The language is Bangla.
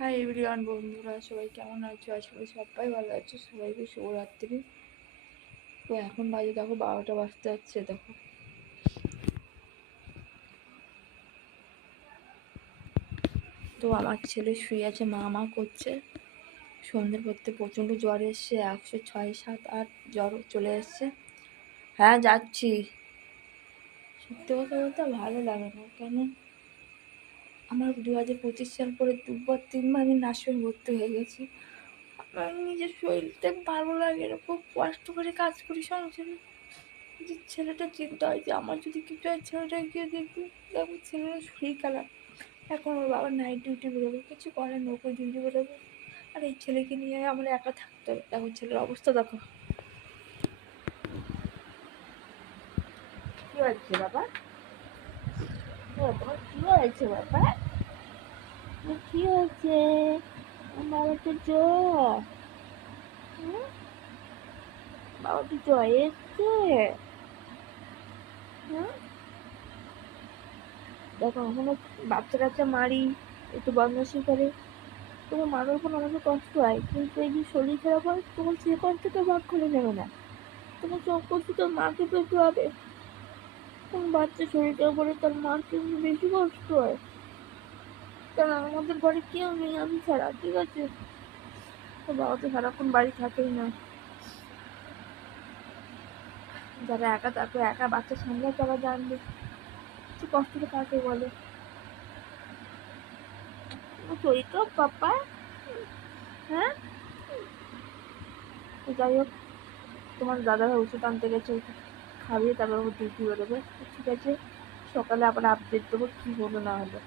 হাই এভরিওয়ান, বন্ধুরা সবাই কেমন আছো? আশা করি সবাই ভালো আছো। সবাইকে শুভরাত্রি। তো এখন বাজে দেখো 12টা বাজতে যাচ্ছে। দেখো তো আমার ছেলে শুয়ে আছে, মা করছে। সন্ধ্যের পড়তে প্রচণ্ড জ্বর এসছে, 106, 7, 8 জ্বর চলে এসছে। হ্যাঁ যাচ্ছি। সত্যি কথা বলতে ভালো লাগে না, কেন আমার 2025 সাল করে 2-3বার আমি নার্সিংহোমে ভর্তি হয়ে গেছি। আমার নিজের শরীরটা ভালো লাগে না, খুব কষ্ট করে কাজ করি সংসারে। যে ছেলেটা চিন্তা হয় যে আমার যদি কিছু হয়, ছেলেটা গিয়ে দেখবি, দেখবো ছেলেটা শরীর খারাপ। এখন ওর বাবা নাইট ডিউটি বেরোবে, কিছু করার নেই, ওকে ডিউটি বেরোবে। আর এই ছেলেকে নিয়ে আমার একা থাকতে হবে। দেখো ছেলের অবস্থা দেখো। কি হচ্ছে বাবা? তোমার কি হয়েছে বাবা? কি হয়েছে? বাবা তো জ্বর। বাবা তো জ্বর এসছে। হুম, দেখো এখনো বাচ্চা কাচ্চা মারি, একটু বদমাশি করে, তোমার মার ওপর আমাকে কষ্ট হয়, কিন্তু এই যে শরীর খারাপ হয় তখন সে কষ্টটা ভাগ করে নেবে না। তোমার সব কষ্ট তোর মাকে পেতে হবে। কোন বাচ্চা শরীর খারাপ হলে তার মার কিন্তু বেশি কষ্ট হয়। কারণ আমাদের ঘরে কেউ নেই, আমি ছাড়া, ঠিক আছে? তো বাবা তো সারাক্ষণ বাড়ি থাকেই না। যারা একা তাকে একা বাচ্চা সামলায় তারা জানবে সে কষ্টটা কাকে বলে। শরীর খারাপ পাপা? হ্যাঁ, তো যাই হোক, তোমার দাদাভাই ওষুধ আনতে গেছে, ওষুধ খাবিয়ে তারপর ডিউটি বেরোবে। ঠিক আছে, সকালে আবার আপডেট দেবো কি হলো না হলো।